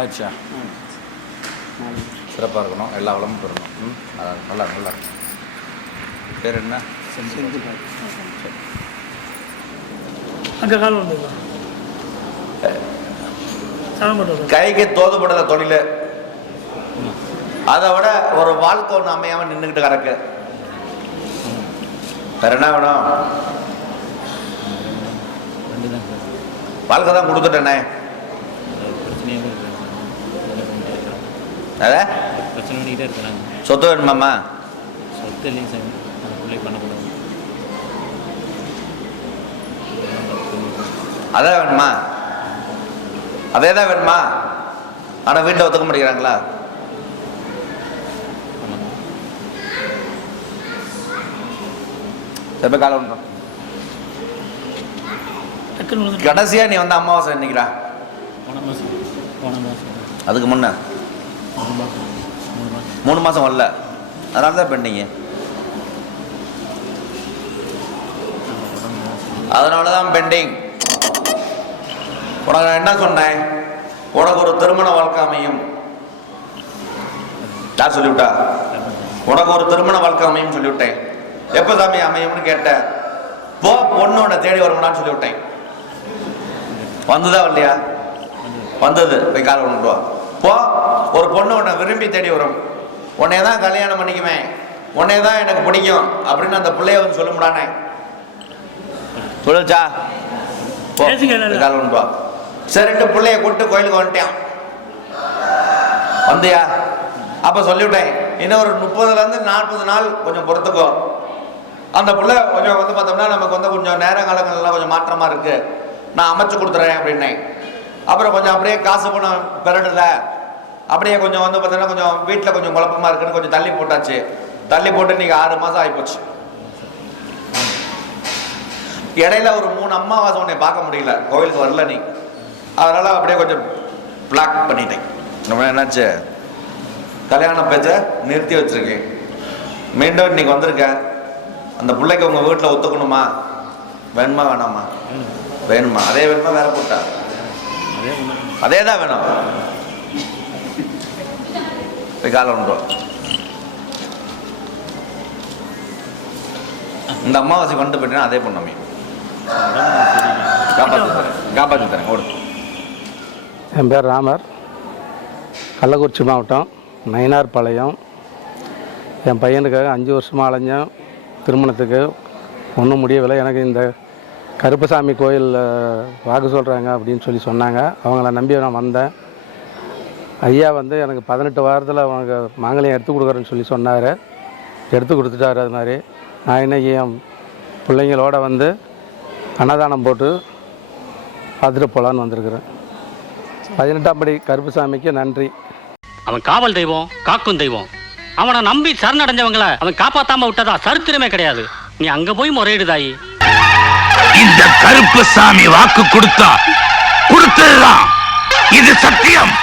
ஆச்சா சிறப்பாக இருக்கணும். எல்லா வளமும் பெறணும். ம் அதான் நல்லா நல்லா பேர் என்ன? அங்கே கால் சனம்பட்டு கைக்கு தோதுபடுற தொழில். அதை விட ஒரு வாழ்க்கை ஒன்று அமையாமல் நின்றுக்கிட்டு கிடக்கு. வேற என்ன வேணும்? வாழ்க்கை தான் கொடுத்துட்டேனே பிரச்சனையாகவே இருக்கிறாங்க அத பிரச்சனை பண்ணிக்கிட்டே இருக்கிறாங்க சொத்து வேணுமாம்மா சொத்து இல்லைங்க சார் பிள்ளை பண்ணக்கூடாது அதான் வேணுமா? அதே தான் வேணுமா? ஆனால் வீட்டில் ஒத்துக்க மாட்டேங்கிறாங்களா? செப்ப காலம் வந்து கடைசியாக நீ வந்து அமாவாசை நினைக்கிறா அதுக்கு முன்ன? மூணு மாதம் வரல. அதனால தான் பெண்டிங்கு அதனால தான் பெண்டிங் உனக்கு நான் என்ன சொன்னேன்? உனக்கு ஒரு திருமண வாழ்க்கை அமையும். யார் சொல்லிவிட்டா? உனக்கு ஒரு திருமண வாழ்க்கை அமையும் சொல்லிவிட்டேன். எப்போ சாமி அமையும்னு கேட்டேன் போ பொண்ணு உன்னை தேடி வருமானான்னு சொல்லிவிட்டேன். வந்ததா இல்லையா? வந்தது. போய் கால் கொண்டு போ. ஒரு பொண்ணு உன்னை விரும்பி தேடி வரும். உன்னைய தான் கல்யாணம் பண்ணிக்குவேன். உன்னைய தான் எனக்கு பிடிக்கும் அப்படின்னு அந்த பிள்ளைய வந்து சொல்ல முடியானே சொல்லுச்சா போ. பேசுங்க நல்லா. போய் காலை கொண்டு வா சரின்ட்டு பிள்ளைய கூட்டு கோயிலுக்கு வந்துட்டான். வந்தியா? அப்ப சொல்லிவிட்டேன். இன்னும் ஒரு முப்பதுல இருந்து நாற்பது நாள் கொஞ்சம் பொறுத்துக்கோ. அந்த புள்ள கொஞ்சம் வந்து பார்த்தோம்னா நமக்கு வந்து கொஞ்சம் நேர காலங்கள்லாம் கொஞ்சம் மாற்றமா இருக்கு. நான் அமைச்சு கொடுத்துறேன் அப்படின்னேன். அப்புறம் கொஞ்சம் அப்படியே காசு பணம் பெறடல அப்படியே கொஞ்சம் வந்து பார்த்தீங்கன்னா கொஞ்சம் வீட்டில் கொஞ்சம் குழப்பமா இருக்குன்னு கொஞ்சம் தள்ளி போட்டாச்சு. தள்ளி போட்டு இன்னைக்கு ஆறு மாதம் ஆகிப்போச்சு இடையில ஒரு மூணு அம்மாவாசை உன்னை பார்க்க முடியல. கோவிலுக்கு வரல நீ. அதனால அப்படியே கொஞ்சம் பிளாக் பண்ணிட்டேன். நம்ம என்னாச்சு? கல்யாண பேச்ச நிறுத்தி வச்சிருக்கேன். மீண்டும் இன்னைக்கு வந்திருக்கேன். அந்த பிள்ளைக்கு உங்கள் வீட்டில் ஒத்துக்கணுமா? வேணுமா வேணாமா? வேணுமா. அதே வேணுமா வேற போட்டா? அதே தான் வேணும். போய் இந்த அமாவாசை கொண்டு போயிட்டேன்னா அதே பொண்ணு காப்பாற்றி தரேன் காப்பாற்றி தரேன் ஓடு. என் பேர் ராமர். கள்ளக்குறிச்சி மாவட்டம் நயினார்பாளையம் என் பையனுக்காக அஞ்சு வருஷமாக அலைஞ்சேன். திருமணத்துக்கு ஒன்றும் முடியவில்லை. எனக்கு இந்த கருப்பசாமி கோயிலில் வாக்கு சொல்கிறாங்க அப்படின்னு சொல்லி சொன்னாங்க. அவங்கள நம்பி நான் வந்தேன். ஐயா வந்து எனக்கு பதினெட்டு வாரத்தில் உனக்கு மாங்கல்யம் எடுத்து கொடுக்குறேன்னு சொல்லி சொன்னார். எடுத்து கொடுத்துட்டாரு அது மாதிரி. நான் இன்னைக்கு என் பிள்ளைங்களோட வந்து அன்னதானம் போட்டு பார்த்துட்டு போகலான்னு வந்திருக்கிறேன். பதினெட்டாம் படி கருப்புசாமிக்கு நன்றி. அவன் காவல் தெய்வம் காக்கும் தெய்வம். அவனை நம்பி சரணடைஞ்சவங்கள அவன் காப்பாத்தாம விட்டதா சரித்திரமே கிடையாது. நீ அங்க போய் முறையிடுதாயி இந்த கருப்பு சாமி வாக்கு கொடுத்தா கொடுத்ததுதான் இது சத்தியம்.